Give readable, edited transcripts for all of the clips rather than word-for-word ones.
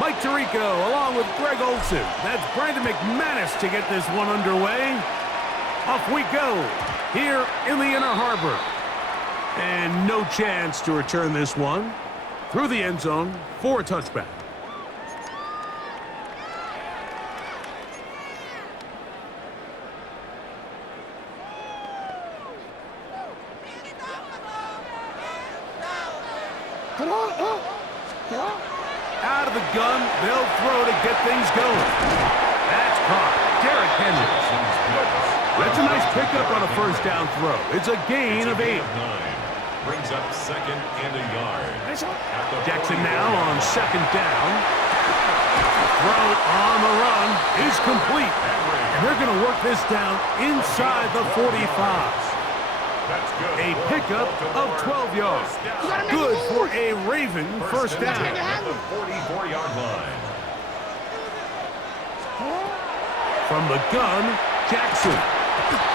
Mike Tirico along with Greg Olson. That's Brandon McManus to get this one underway. Off we go here in the Inner Harbor. And no chance to return this one through the end zone for a touchback. Out of the gun, they'll throw to get things going. That's caught. Derrick Henry. That's a nice pickup on a first down throw. It's a gain of 8. Brings up 2nd and a yard. Jackson now on 2nd down. The throw on the run is complete. And they're going to work this down inside the 45. A pickup of 12 yards. Good for a Raven first down. At the 44-yard line. From the gun, Jackson.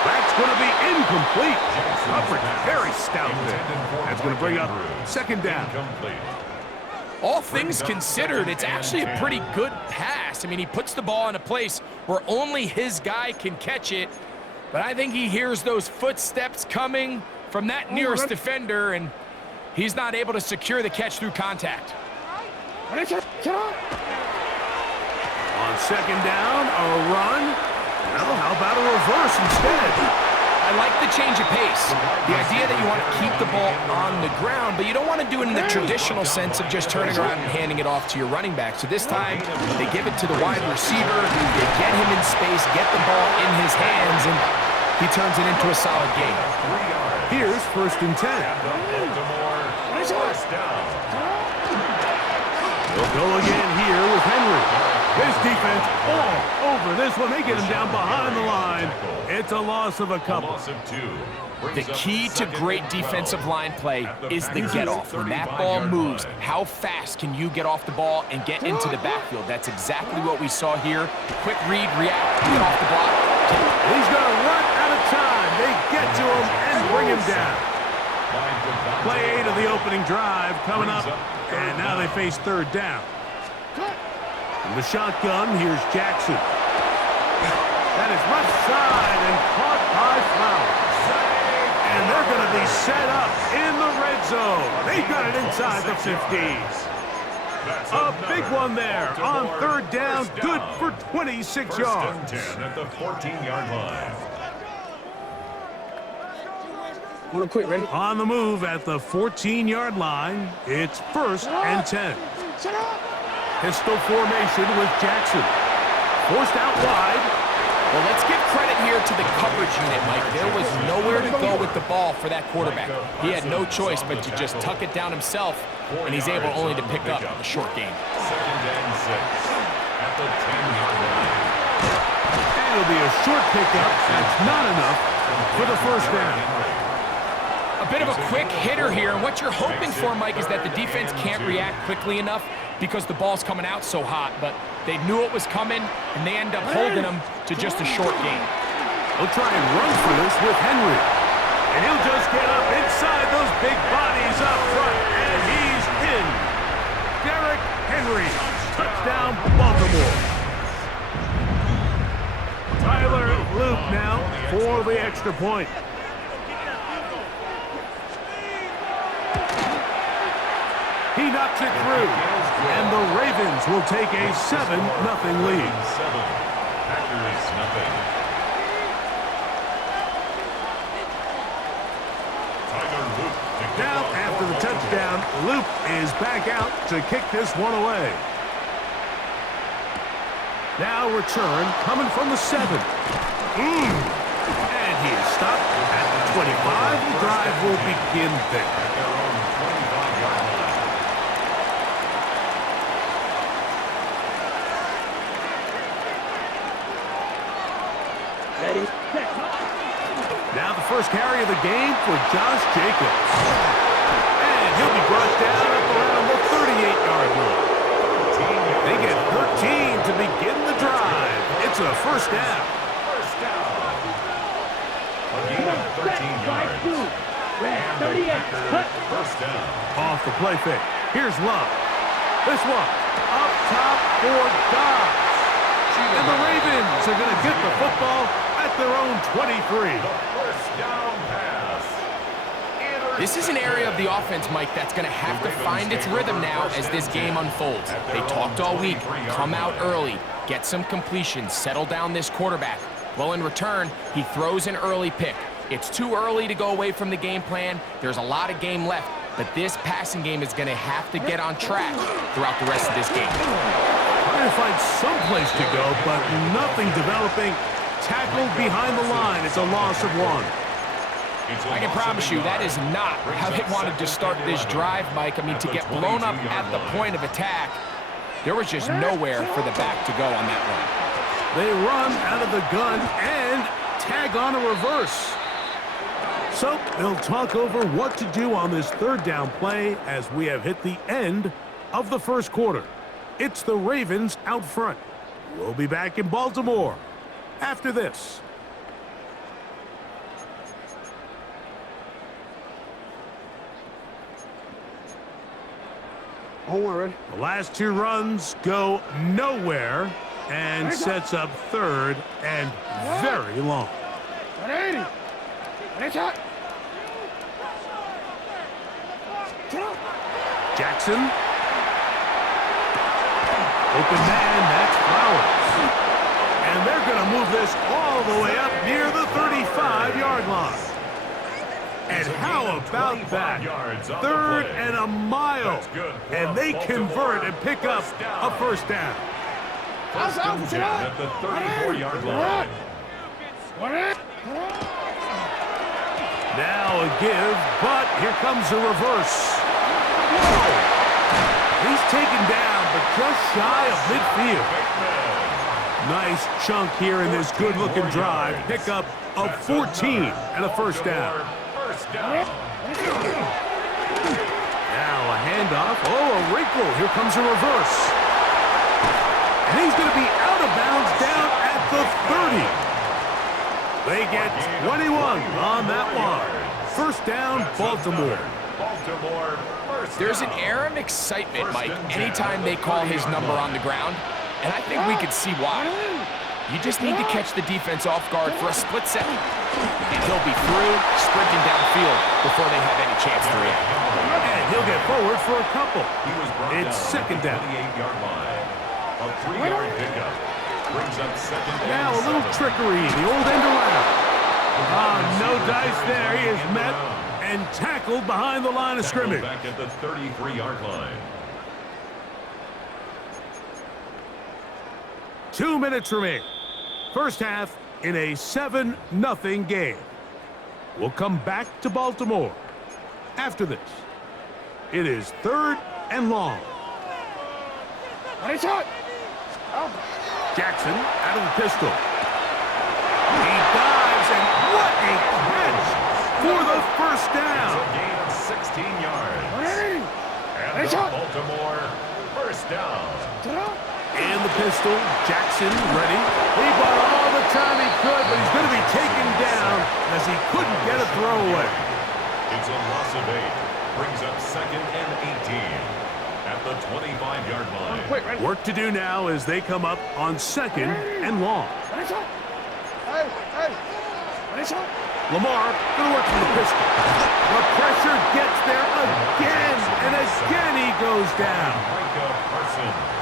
That's going to be incomplete. Coverage very stout there. That's going to bring up 2nd down. All things considered, it's actually a pretty good pass. I mean, he puts the ball in a place where only his guy can catch it. But I think he hears those footsteps coming from that nearest defender, and he's not able to secure the catch through contact. On 2nd down, a run. Well, how about a reverse instead? I like the change of pace. The idea that you want to keep the ball on the ground, but you don't want to do it in the traditional sense of just turning around and handing it off to your running back. So this time, they give it to the wide receiver, they get him in space, get the ball in his hands, and he turns it into a solid gain. Here's 1st and 10. They'll go again here with Henry. This defense all over this one. They get him down behind the line. It's a loss of a couple. The key to great defensive line play is the get-off. When that ball moves, how fast can you get off the ball and get into the backfield? That's exactly what we saw here. Quick read, react, get off the block. He's going to run out of time. They get to him and bring him down. Play 8 of the opening drive coming up, and now they face 3rd down. From the shotgun, here's Jackson. That is left side and caught by Flowers. And they're going to be set up in the red zone. They've got it inside the 50s. A big one there on 3rd down. Good for 26 yards. 10 at the 14-yard line. On the move at the 14-yard line, it's 1st and 10. Pistol formation with Jackson. Forced out wide. Well, let's give credit here to the coverage unit, Mike. There was nowhere to go with the ball for that quarterback. He had no choice but to just tuck it down himself, and he's able only to pick up a short gain. 2nd and 6 at the 10-yard line. And it'll be a short pickup. That's not enough for the first down. A bit of a quick hitter here, and what you're hoping for, Mike, is that the defense can't react quickly enough because the ball's coming out so hot, but they knew it was coming, and they end up holding them to just a short gain. They'll try and run for this with Henry. And he'll just get up inside those big bodies up front, and he's in. Derrick Henry, touchdown Baltimore. Tyler Luke now for the extra point. He knocks it through, and the Ravens will take a 7-0 lead. Packers nothing. Now, after the touchdown, Luke is back out to kick this one away. Now return coming from the 7. And he is stopped at the 25. The drive will begin there. Now the first carry of the game for Josh Jacobs. And he'll be brought down up around the 38-yard line. They get 13 to begin the drive. It's a first down. First down. A gain of 13 yards. And the Packers first down. Off the play fake. Here's Love. This one. up top for Dobbs. And the Ravens are going to get the football at their own 23. First down pass. This is an area of the offense, Mike, that's going to have to find its rhythm now as this game unfolds. They talked all week, come out early, get some completions, settle down this quarterback. Well, in return, he throws an early pick. It's too early to go away from the game plan. There's a lot of game left, but this passing game is going to have to get on track throughout the rest of this game. Trying to find some place to go, but nothing developing. Tackled behind the line. It's a loss of 1. I can promise you that is not how they wanted to start this drive, Mike. I mean, to get blown up at the point of attack, there was just nowhere for the back to go on that one. They run out of the gun and tag on a reverse. So they'll talk over what to do on this third down play as we have hit the end of the first quarter. It's the Ravens out front. We'll be back in Baltimore after this. The last 2 runs go nowhere and sets up third and very long. Jackson. Open man, that's Flowers. And they're going to move this all the way up near the 35-yard line. And how about that? 3rd and a mile. And they convert and pick up a first down. First and 10 at the 34-yard line. Now a give, but here comes a reverse. He's taken down, but just shy of midfield. Nice chunk here in this good-looking drive. Pickup of 14 and a first down. Now a handoff. Oh, a wrinkle. Here comes a reverse. And he's going to be out of bounds down at the 30. They get 21 on that one. First down, Baltimore. There's an air of excitement, Mike, anytime they call his number on the ground, and I think we could see why. You just need to catch the defense off guard for a split second, and he'll be through, sprinting downfield before they have any chance to react. And he'll get forward for a couple. It's second down. A 3-yard pickup brings up second down. Now a little trickery, the old end around. No dice there. He is met and tackled behind the line of scrimmage. Back at the 33-yard line. 2 minutes remaining. First half in a 7-0 game. We'll come back to Baltimore after this. It is 3rd and long. Jackson out of the pistol. He dives, and what a catch for the first down. A gain of 16 yards. And the Baltimore first down. And the pistol, Jackson ready. He bought all the time he could, but he's going to be taken down as he couldn't get a throwaway. It's a loss of 8. Brings up second and 18 at the 25-yard line. Work to do now as they come up on 2nd and long. Lamar going to work from the pistol. The pressure gets there again, and again he goes down.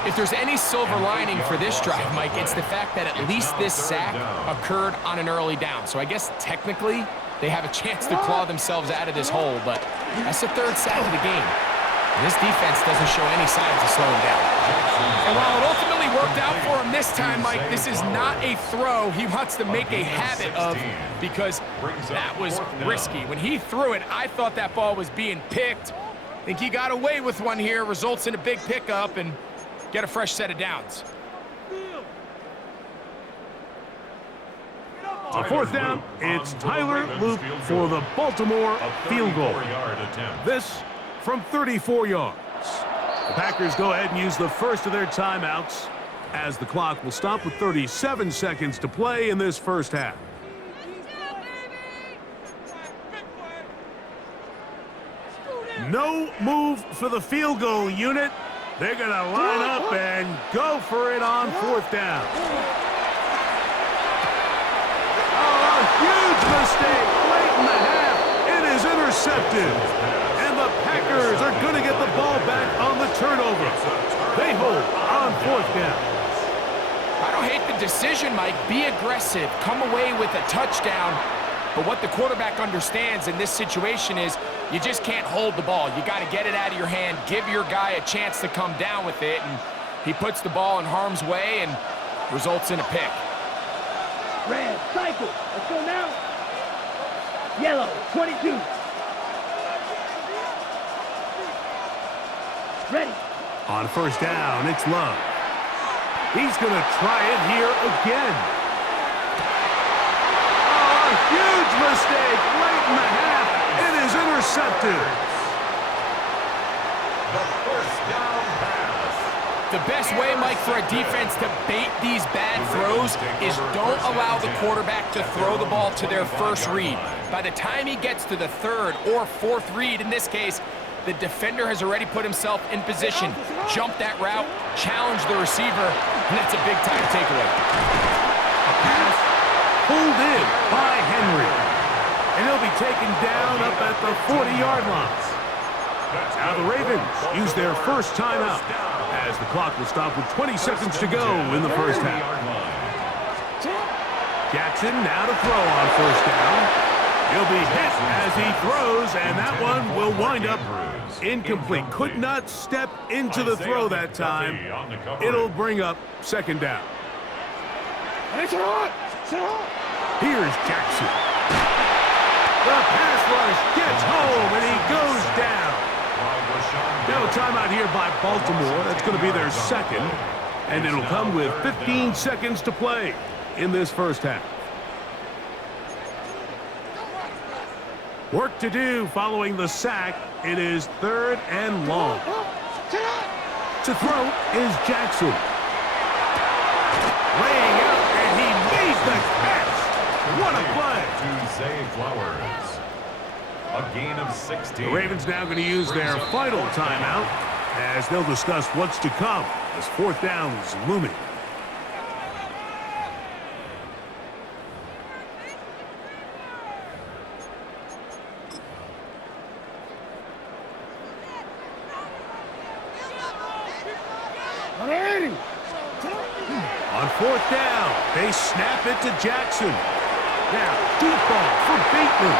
If there's any silver lining for this drive, Mike, it's the fact that at least this sack occurred on an early down. So I guess technically they have a chance to claw themselves out of this hole, but that's the 3rd sack of the game. And this defense doesn't show any signs of slowing down. And while it ultimately worked out for him this time, Mike, this is not a throw he wants to make a habit of because that was risky. When he threw it, I thought that ball was being picked. I think he got away with one here, results in a big pickup, and get a fresh set of downs. On 4th down, it's Tyler Loop for the Baltimore field goal. This from 34 yards. The Packers go ahead and use the first of their timeouts as the clock will stop with 37 seconds to play in this first half. No move for the field goal unit, They're going to line up and go for it on 4th down. Oh, a huge mistake late in the half. It is intercepted. And the Packers are going to get the ball back on the turnover. They hold on 4th down. I don't hate the decision, Mike. Be aggressive. Come away with a touchdown. But what the quarterback understands in this situation is you just can't hold the ball. You got to get it out of your hand, give your guy a chance to come down with it, and he puts the ball in harm's way and results in a pick. Red, cycle. Let's go now. Yellow, 22. Ready. On 1st down, it's Love. He's going to try it here again. Oh, a huge mistake late in the half. It is intercepted. The 1st down pass. The best way, Mike, for a defense to bait these bad throws is don't allow the quarterback to throw the ball to their first read. By the time he gets to the 3rd or 4th read, in this case, the defender has already put himself in position, jumped that route, challenged the receiver, and that's a big-time takeaway. A pass pulled in by Henry. And he'll be taken down up at the 40-yard line. Now the Ravens use their first timeout as the clock will stop with 20 seconds to go in the first half. Jackson now to throw on 1st down. He'll be hit as he throws, and that one will wind up incomplete. Could not step into the throw that time. It'll bring up 2nd down. Here's Jackson. The pass rush gets home, and he goes down. Now a timeout here by Baltimore. That's going to be their 2nd, and it'll come with 15 seconds to play in this first half. Work to do following the sack. It is 3rd and long. To throw is Jackson. Laying out, and he made the catch. What a play. To Zay Flowers. A gain of 16. The Ravens now going to use their final timeout as they'll discuss what's to come as 4th down is looming. On 4th down, they snap it to Jackson. Now, deep ball for Bateman.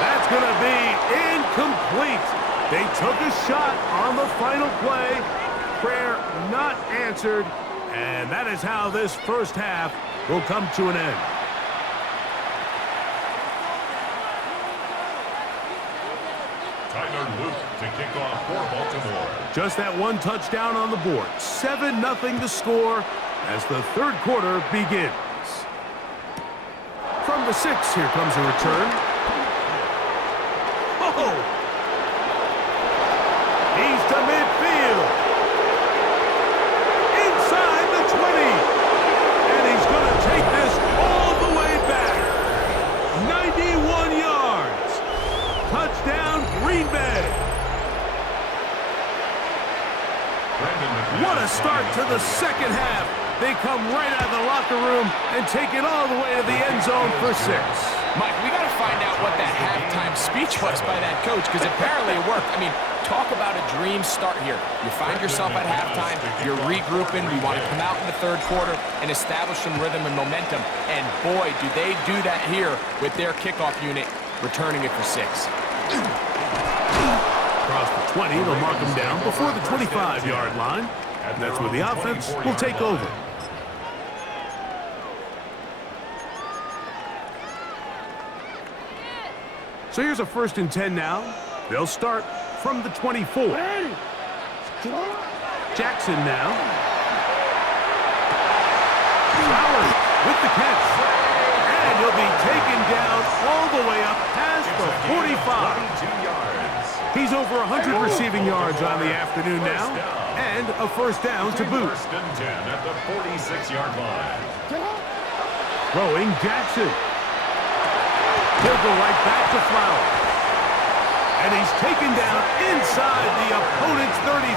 That's going to be incomplete. They took a shot on the final play. Prayer not answered. And that is how this first half will come to an end. Tyler Luke to kick off for Baltimore. Just that one touchdown on the board. 7-0 to score as the 3rd quarter begins. From the 6, here comes a return. Oh! He's to midfield. Inside the 20. And he's going to take this all the way back. 91 yards. Touchdown, Green Bay. What a start to the 2nd half. They come right out of the locker room and take it all the way to the end zone for 6. Mike, we got to find out what that halftime speech was by that coach, because apparently it worked. I mean, talk about a dream start here. You find yourself at halftime, you're regrouping, we want to come out in the 3rd quarter and establish some rhythm and momentum. And boy, do they do that here with their kickoff unit, returning it for 6. Across the 20, they'll mark them down before the 25-yard line. And that's where the offense will take over. So here's a 1st and 10 now. They'll start from the 24. Jackson now. Flowers with the catch. And he'll be taken down all the way up past the 45. He's over 100 receiving yards on the afternoon now. And a 1st down to boot. 1st and 10 at the 46-yard line. Throwing Jackson. He'll go right back to Flowers. And he's taken down inside the opponent's 35.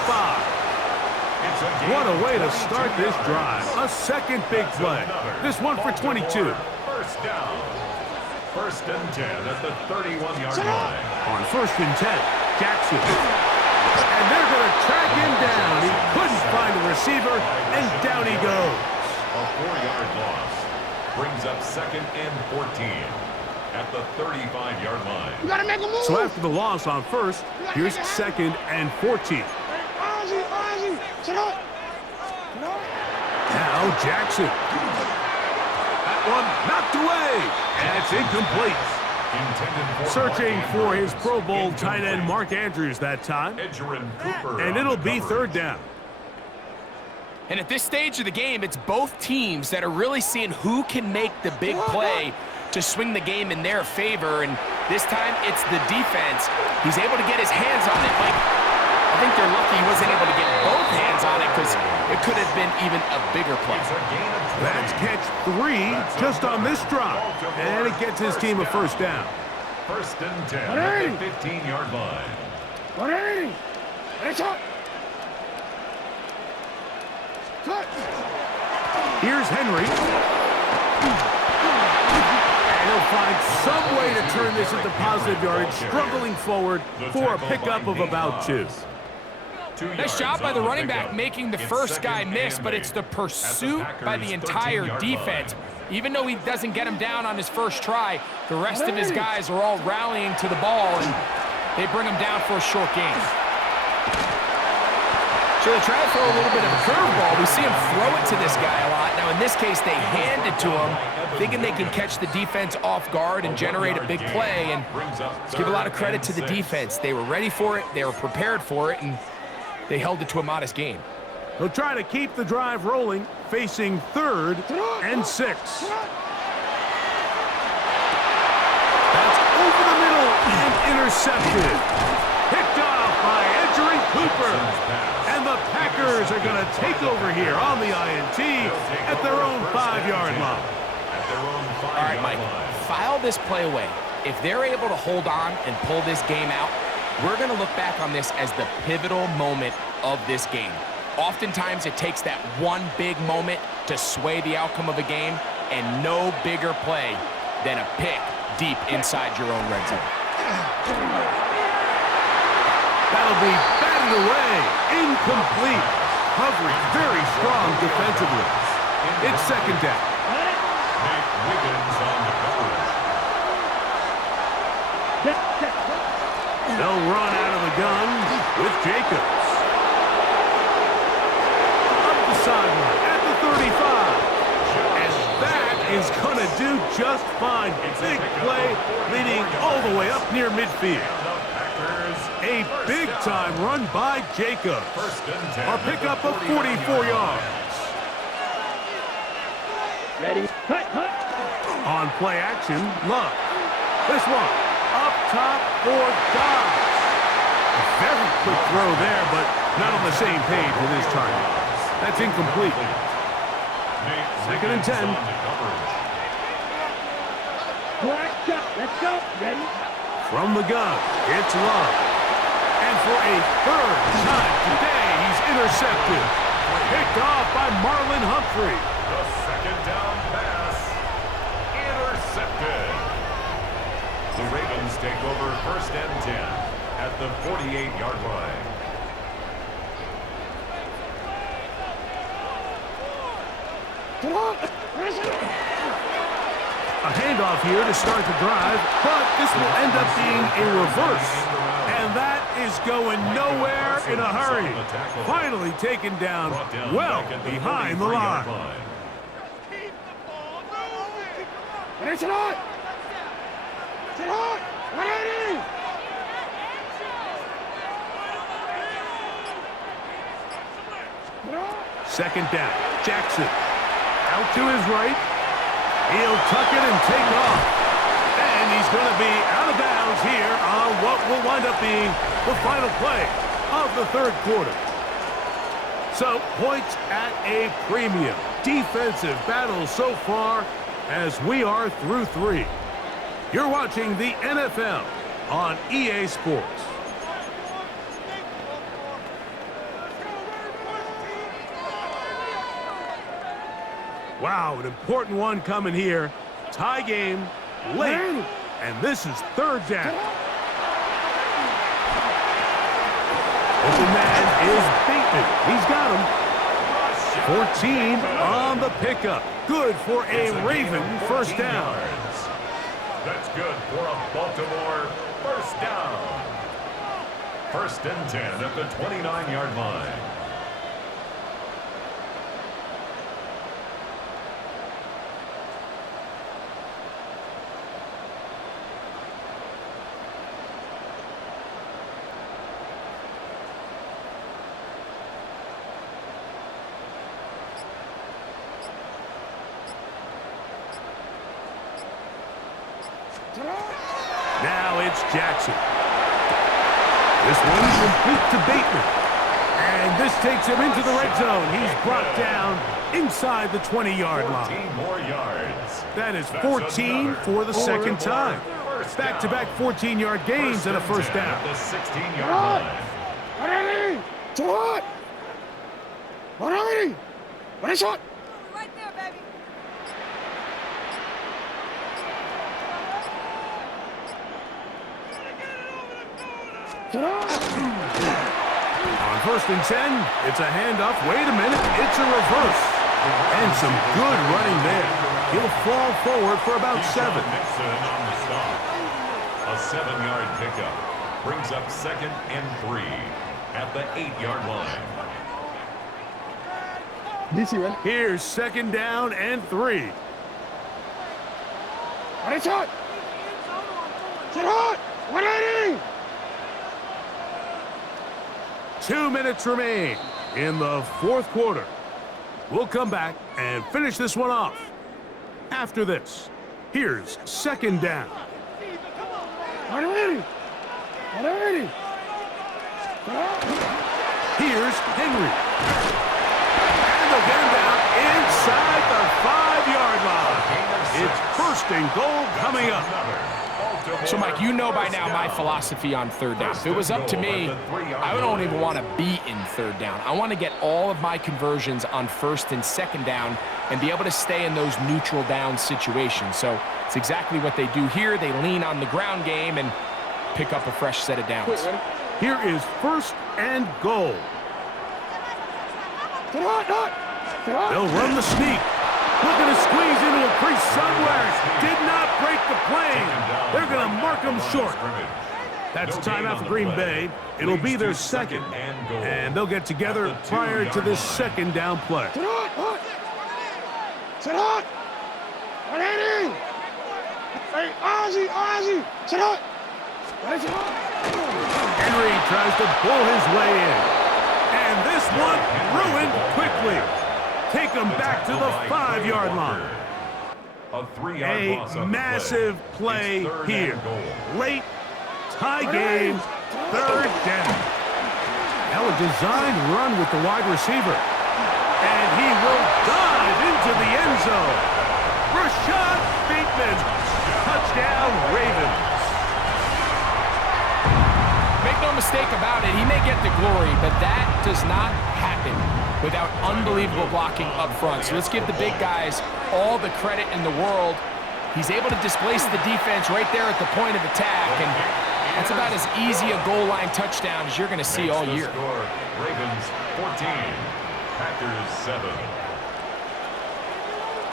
What a way to start this drive. A second big play. This one for 22. First down. First and 10 at the 31-yard line. On first and 10, Jackson. And they're going to track him down. He couldn't find a receiver, and down he goes. A 4-yard loss brings up second and 14 at the 35-yard line. You gotta make a move. So after the loss on first, here's second and 14. Now Jackson. That one knocked away. And it's incomplete. Searching for his Pro Bowl tight end Mark Andrews that time. And it'll be third down. And at this stage of the game, it's both teams that are really seeing who can make the big play to swing the game in their favor. And this time, it's the defense. He's able to get his hands on it. Like, I think they're lucky he wasn't able to get both hands on it because it could have been even a bigger play. That's catch 3 just on this drop. And it gets his team a first down. First and 10 at the 15-yard line. 180. It's up. Here's Henry. And he'll find some way to turn this into positive yardage, struggling forward for a pickup of about 2. Nice job by the running back making the first guy miss, but it's the pursuit by the entire defense. Even though he doesn't get him down on his first try, the rest of his guys are all rallying to the ball, and they bring him down for a short gain. So they try to throw a little bit of a curveball. We see him throw it to this guy a lot. Now, in this case, they hand it to him, thinking they can catch the defense off guard and generate a big play. And let's give a lot of credit to the defense. They were ready for it, they were prepared for it, and they held it to a modest gain. They'll try to keep the drive rolling, facing 3rd and 6. That's over the middle and intercepted. Picked off by Edgerrin Cooper. And the Packers are going to take over here on the INT at their own 5-yard line. All right, Mike, file this play away. If they're able to hold on and pull this game out, we're going to look back on this as the pivotal moment of this game. Oftentimes, it takes that one big moment to sway the outcome of a game, and no bigger play than a pick deep inside your own red zone. That'll be batted away. Incomplete. Covering very strong defensively. It's second down. Nate Wiggins on the coverage. They'll run out of the gun with Jacobs. Up the sideline at the 35. And that is going to do just fine. Big play leading all the way up near midfield. A big-time run by Jacobs. A pickup of 44 yards. Ready? Cut. On play action, Love. This one, up top for Dobbs. A very quick throw there, but not on the same page with his target. That's incomplete. Second and 10. Let's go. Ready? From the gun, it's Love. And for a 3rd time today, he's intercepted. Picked off by Marlon Humphrey. The second down pass. Intercepted. The Ravens take over first and 10 at the 48-yard line. A handoff here to start the drive, but this will end up being a reverse. And that is going nowhere in a hurry. Finally taken down well behind the line. It's on! It's on! 180! Second down, Jackson. Out to his right. He'll tuck it and take off. And he's going to be out of bounds here on what will wind up being the final play of the 3rd quarter. So, points at a premium. Defensive battle so far as we are through 3. You're watching the NFL on EA Sports. Wow, an important one coming here. Tie game, late, and this is third down. Open man is Bateman. He's got him. 14 on the pickup. Good for a Raven first down. That's good for a Baltimore first down. First and 10 at the 29-yard line. Now it's Jackson. This one's complete to Bateman. And this takes him into the red zone. He's brought down inside the 20-yard line. 14 more yards. That is 14 for the second time. Back-to-back 14-yard gains and a first down. The 16-yard line. Ready! Shot! Ready! Ready, shot! Right there, baby. On first and 10, it's a handoff. Wait a minute, it's a reverse. And some good running there. He'll fall forward for about 7. Mixon on the stop. A 7-yard pickup brings up second and 3 at the 8-yard line. Here's second down and 3. Ready, shot! Shot! 180! 2 minutes remain in the fourth quarter. We'll come back and finish this one off. After this, here's second down. 180! 180! Here's Henry. And they'll get him down inside the 5-yard line. It's first and goal coming up. So, Mike, you know by now my philosophy on third down. If it was up to me, I don't even want to be in third down. I want to get all of my conversions on first and second down and be able to stay in those neutral down situations. So it's exactly what they do here. They lean on the ground game and pick up a fresh set of downs. Here is first and goal. They'll run the sneak. Looking to squeeze into a crease somewhere. Did not break the plane. They're going to mark them short. That's timeout for Green Bay. It'll be their second. And they'll get together prior to this second down play. Sit hot! 180! Hey, Ozzy! Sit hot! Henry tries to pull his way in. And this one ruined quickly. Take them back to the 5-yard line. A massive play here. Late, tie game, third down. Now a designed run with the wide receiver. And he will dive into the end zone. Rashad Bateman, touchdown Ravens. Make no mistake about it, he may get the glory, but that does not happen without unbelievable blocking up front. So let's give the big guys all the credit in the world. He's able to displace the defense right there at the point of attack, and that's about as easy a goal line touchdown as you're going to see all year. Ravens 14, Packers 7.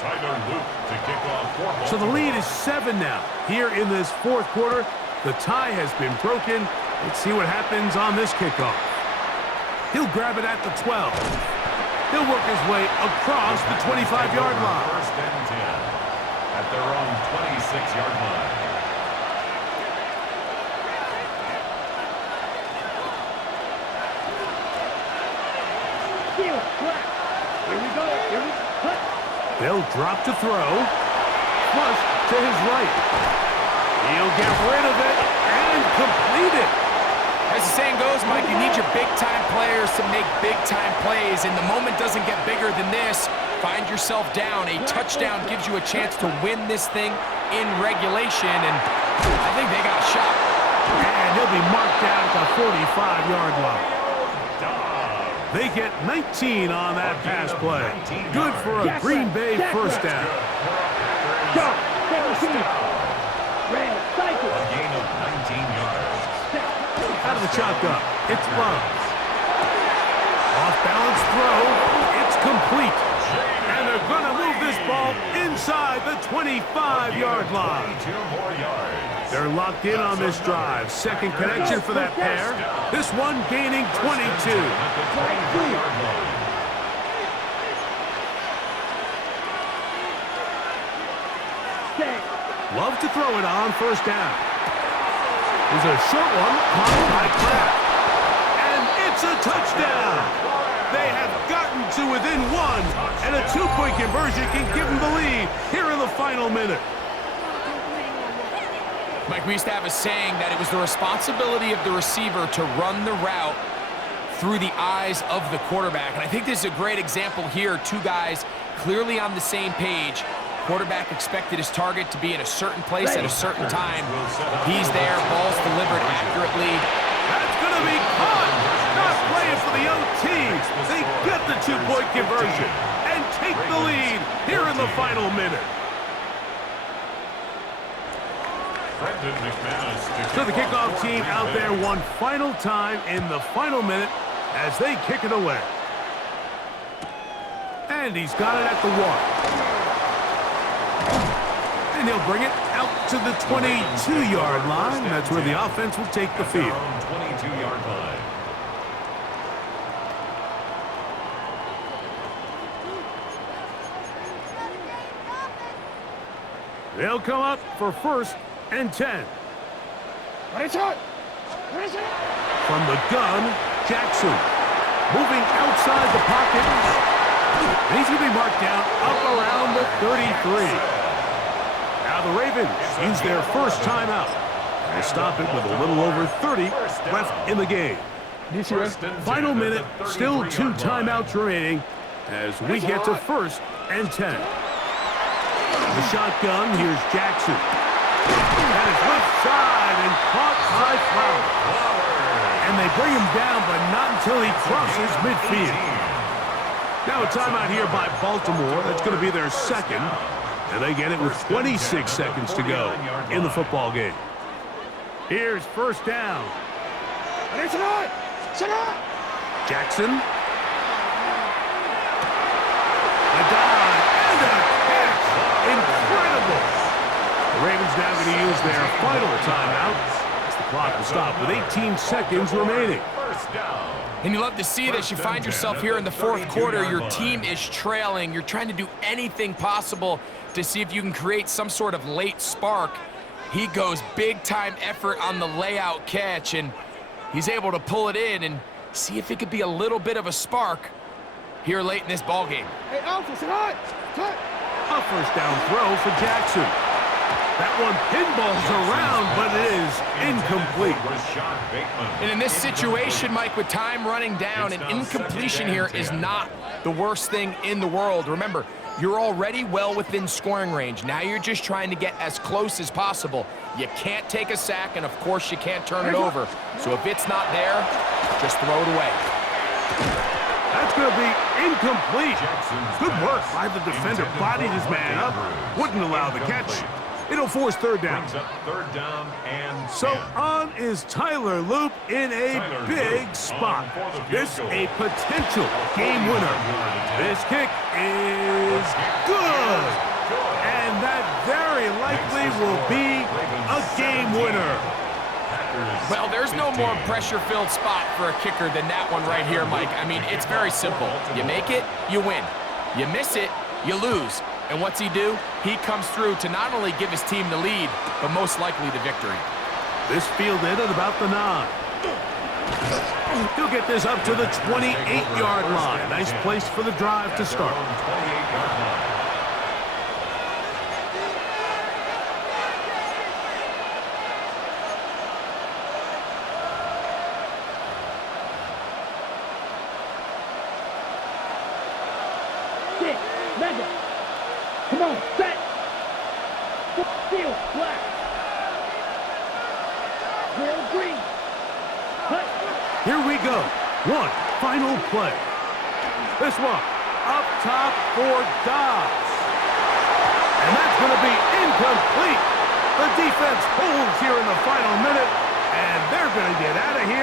Tyler Luke to kick off. So the lead is 7 now. Here in this fourth quarter, the tie has been broken. Let's see what happens on this kickoff. He'll grab it at the 12. He'll work his way across the 25-yard line. First and 10 at their own 26-yard line. Here we go. They'll drop to throw. Flush to his right. He'll get rid of it and complete it. As the saying goes, Mike, you need your big-time players to make big-time plays, and the moment doesn't get bigger than this. Find yourself down. A touchdown gives you a chance to win this thing in regulation, and I think they got a shot. And he'll be marked down at the 45-yard line. They get 19 on that pass play. Good for a Green Bay first down. Go. 17. Red. Cycle. A gain of 19 yards. Out of the shotgun. It's Love. Off-balance throw. It's complete. And they're going to move this ball inside the 25-yard line. 22 more yards. They're locked in on this drive. Second connection for that pair. This one gaining 22. Love to throw it on first down. There's a short one caught by Kraft. And it's a touchdown. They have gotten to within one, and a two-point conversion can give them the lead here in the final minute. Mike, we used to have a saying that it was the responsibility of the receiver to run the route through the eyes of the quarterback. And I think this is a great example here. Two guys clearly on the same page. Quarterback expected his target to be in a certain place at a certain time. He's there, ball's delivered accurately. That's going to be caught. Not playing for the OT. They get the two-point conversion and take the lead here in the final minute. So the kickoff team out there one final time in the final minute as they kick it away. And he's got it at the 1. And he'll bring it out to the 22-yard line. That's where the offense will take the field. 22-yard line. They'll come up for 1st and 10. From the gun, Jackson moving outside the pocket. And he's going to be marked down up around the 33. Now the Ravens use their first timeout. They stop it with a little over 30 left in the game. Final minute, still 2 timeouts remaining as we get to 1st and 10. The shotgun, here's Jackson. That is left side and caught by Flowers. And they bring him down, but not until he crosses midfield. Now a timeout here by Baltimore. That's going to be their second. And they get it with 26 seconds to go in the football game. Here's first down. Jackson. A dive and a catch. Incredible. The Ravens now going to use their final timeout. The clock will stop with 18 seconds remaining. First down. And you love to see this. You find yourself here in the 4th quarter. Your team is trailing. You're trying to do anything possible to see if you can create some sort of late spark. He goes big-time effort on the layout catch, and he's able to pull it in and see if it could be a little bit of a spark here late in this ball game. Hey, Alpha, sit high. Cut. A first down throw for Jackson. That one pinballs around, but it is incomplete. And in this situation, Mike, with time running down, an incompletion here is not the worst thing in the world. Remember, you're already well within scoring range. Now you're just trying to get as close as possible. You can't take a sack, and of course you can't turn it over. So if it's not there, just throw it away. That's going to be incomplete. Good work by the defender. Bodied his man up. Wouldn't allow the catch. It'll force third down. Third down and so on is Tyler Loop in a big spot. This a potential game winner. This kick is good. And that very likely will be a game winner. Well, there's no more pressure-filled spot for a kicker than that one right here, Mike. I mean, it's very simple. You make it, you win. You miss it, you lose. And what's he do? He comes through to not only give his team the lead, but most likely the victory. This fielded at about the 9. He'll get this up to the 28-yard line. Nice place for the drive to start. 28-yard line. Mega. Come on, set. Field, black. Real green. Cut. Here we go. 1, final play. This one, up top for Dobbs. And that's going to be incomplete. The defense holds here in the final minute, and they're going to get out of here.